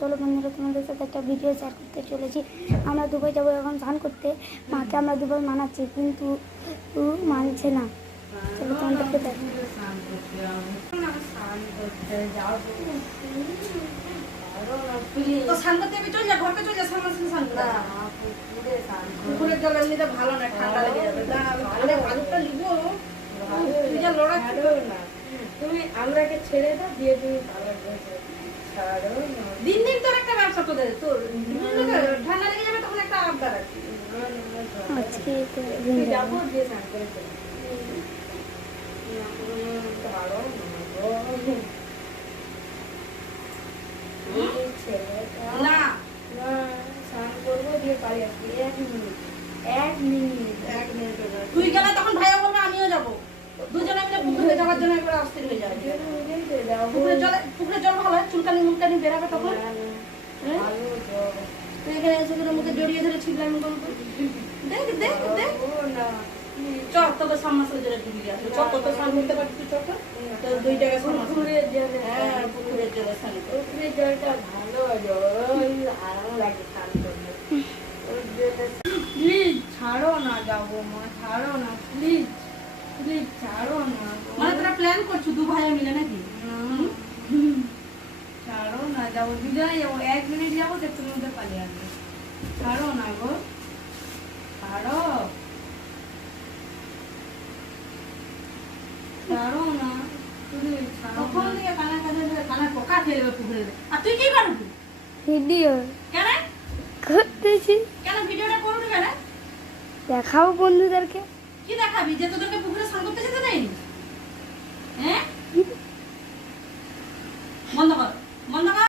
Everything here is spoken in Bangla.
চলো বন্ধুরা, তোমাদের সাথে একটা ভিডিও শেয়ার করতে চলেছি। আমরা দুবাই যাবো এখন স্নান করতে। মাকে আমরা দুবাই মানাচ্ছি, কিন্তু মানছে না। চলো তোমাদেরকে দেখো। পুকুরের জল এমনিতে ভালো না, ঠান্ডা লেগে যাবে। ভালুকটা লিখবো তুমি আমরাকে ছেড়ে দাও, দিয়ে তুমি দিন দিন তোর একটা ব্যবসা তোদের, তোর ঠান্ডা লেগে যাবে তখন একটা আবদার আছে। আজকে যাবো দিয়ে স্নান করে না স্নান করবো দিয়ে বাড়ি আসবি। 1 মিনিট তুই গেলে তখন ভাইও বলবে আমিও যাবো, দুজনে মিলে পুকুরে যাওয়ার জন্য একবার অস্থির হয়ে যায়। পুকুরের জল ভালো হয়, চুলকানি মুলকানি বেরাবে তখন। তুই এখানে এসে করে মুখে জড়িয়ে ধরে ছিপলামি করবো। দেখ দেখ দেখ চল তোকে সামনাসে জলে ঢুকিয়ে আসবে। চল কত স্নান করতে পারবি তুই? চল তো 2 টাকা পুকুরের জলে। হ্যাঁ পুকুরের জলে স্নান করতে, পুকুরের জলটা ভালো আরাম লাগে স্নান করতে। প্লিজ ছাড়ো না, যাবো মা, ছাড়ো না প্লিজ, প্লিজ ছাড়ো না। মানে তোরা প্ল্যান করছো দু ভাই মিলে নাকি? ছাড়ো না, যাবো দুজনে যাবো। 1 মিনিট যাবো, দেখতে মধ্যে পালিয়ে আসবে। ছাড়ো না গো, ছাড়ো ছাড়ো না, তখন থেকে কানের কাছে কানের পোকা খেলবে পুকুরে। আর তুই কি করবি? ভিডিও কেন করতেছি। কেন ভিডিওটা করবি কেন? দেখাবো বন্ধুদেরকে। কি দেখাবি? যে তোদেরকে পুকুরে স্নান করতে যেতে দেয়নি? হ্যাঁ বন্ধ কর।